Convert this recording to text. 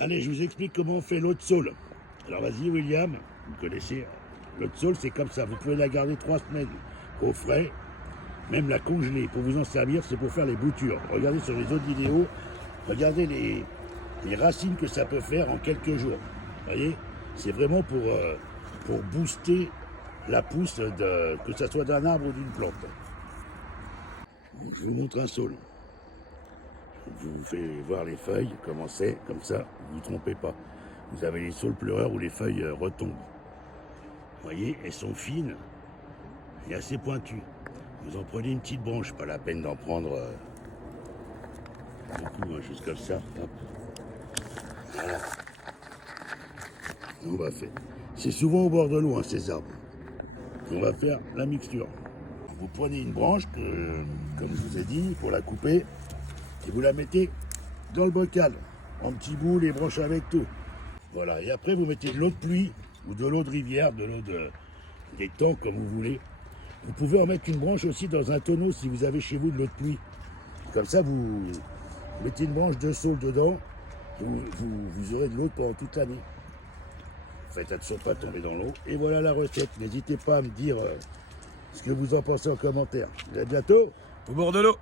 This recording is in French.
Allez, je vous explique comment on fait l'eau de saule. Alors vas-y William, vous connaissez. L'eau de saule, c'est comme ça. Vous pouvez la garder 3 semaines au frais, même la congeler. Pour vous en servir, c'est pour faire les boutures. Regardez sur les autres vidéos, regardez les racines que ça peut faire en quelques jours. Vous voyez, c'est vraiment pour booster la pousse, que ce soit d'un arbre ou d'une plante. Donc, je vous montre un saule. Je vous fais voir les feuilles, comment c'est, comme ça, ne vous trompez pas. Vous avez les saules pleureurs où les feuilles retombent. Vous voyez, elles sont fines et assez pointues. Vous en prenez une petite branche, pas la peine d'en prendre beaucoup, hein, juste comme ça. Hop. Voilà. On va faire. C'est souvent au bord de l'eau, hein, ces arbres. On va faire la mixture. Vous prenez une branche, comme je vous ai dit, pour la couper, et vous la mettez dans le bocal, en petits bouts, les branches avec tout. Voilà, et après vous mettez de l'eau de pluie, ou de l'eau de rivière, de l'eau d'étang, comme vous voulez. Vous pouvez en mettre une branche aussi dans un tonneau si vous avez chez vous de l'eau de pluie. Comme ça, vous mettez une branche de saule dedans, et vous aurez de l'eau pendant toute l'année. Faites attention de ne pas tomber dans l'eau. Et voilà la recette. N'hésitez pas à me dire ce que vous en pensez en commentaire. À bientôt. Au bord de l'eau.